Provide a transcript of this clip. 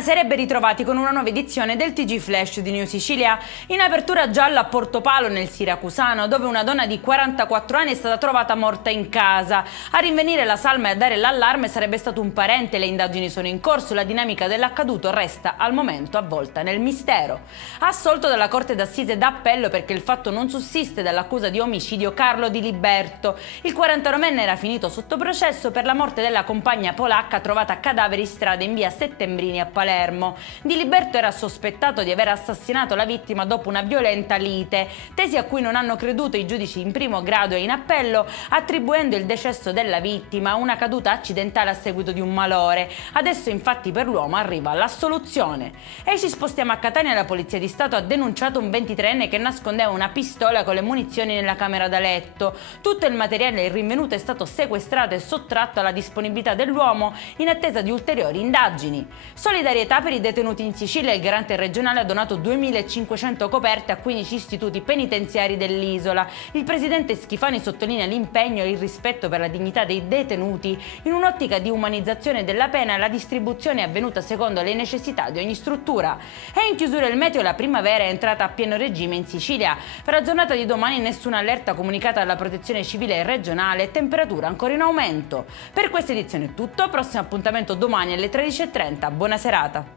Buonasera e ben ritrovati con una nuova edizione del TG Flash di New Sicilia. In apertura gialla a Portopalo nel Siracusano, dove una donna di 44 anni è stata trovata morta in casa. A rinvenire la salma e a dare l'allarme sarebbe stato un parente. Le indagini sono in corso, la dinamica dell'accaduto resta al momento avvolta nel mistero. Assolto dalla Corte d'Assise d'Appello perché il fatto non sussiste dall'accusa di omicidio Carlo Di Liberto. Il 49enne era finito sotto processo per la morte della compagna polacca trovata a cadavere in strada in via Settembrini a Palermo. Di Liberto era sospettato di aver assassinato la vittima dopo una violenta lite, tesi a cui non hanno creduto i giudici in primo grado e in appello, attribuendo il decesso della vittima a una caduta accidentale a seguito di un malore. Adesso infatti per l'uomo arriva l'assoluzione. E ci spostiamo a Catania. La Polizia di Stato ha denunciato un 23enne che nascondeva una pistola con le munizioni nella camera da letto. Tutto il materiale rinvenuto è stato sequestrato e sottratto alla disponibilità dell'uomo in attesa di ulteriori indagini. Solidarietà per i detenuti in Sicilia. Il garante regionale ha donato 2.500 coperte a 15 istituti penitenziari dell'isola. Il presidente Schifani sottolinea l'impegno e il rispetto per la dignità dei detenuti. In un'ottica di umanizzazione della pena, la distribuzione è avvenuta secondo le necessità di ogni struttura. E in chiusura il meteo, la primavera è entrata a pieno regime in Sicilia. Per la giornata di domani nessuna allerta comunicata dalla Protezione Civile regionale e temperatura ancora in aumento. Per questa edizione è tutto, prossimo appuntamento domani alle 13:30. Buona serata.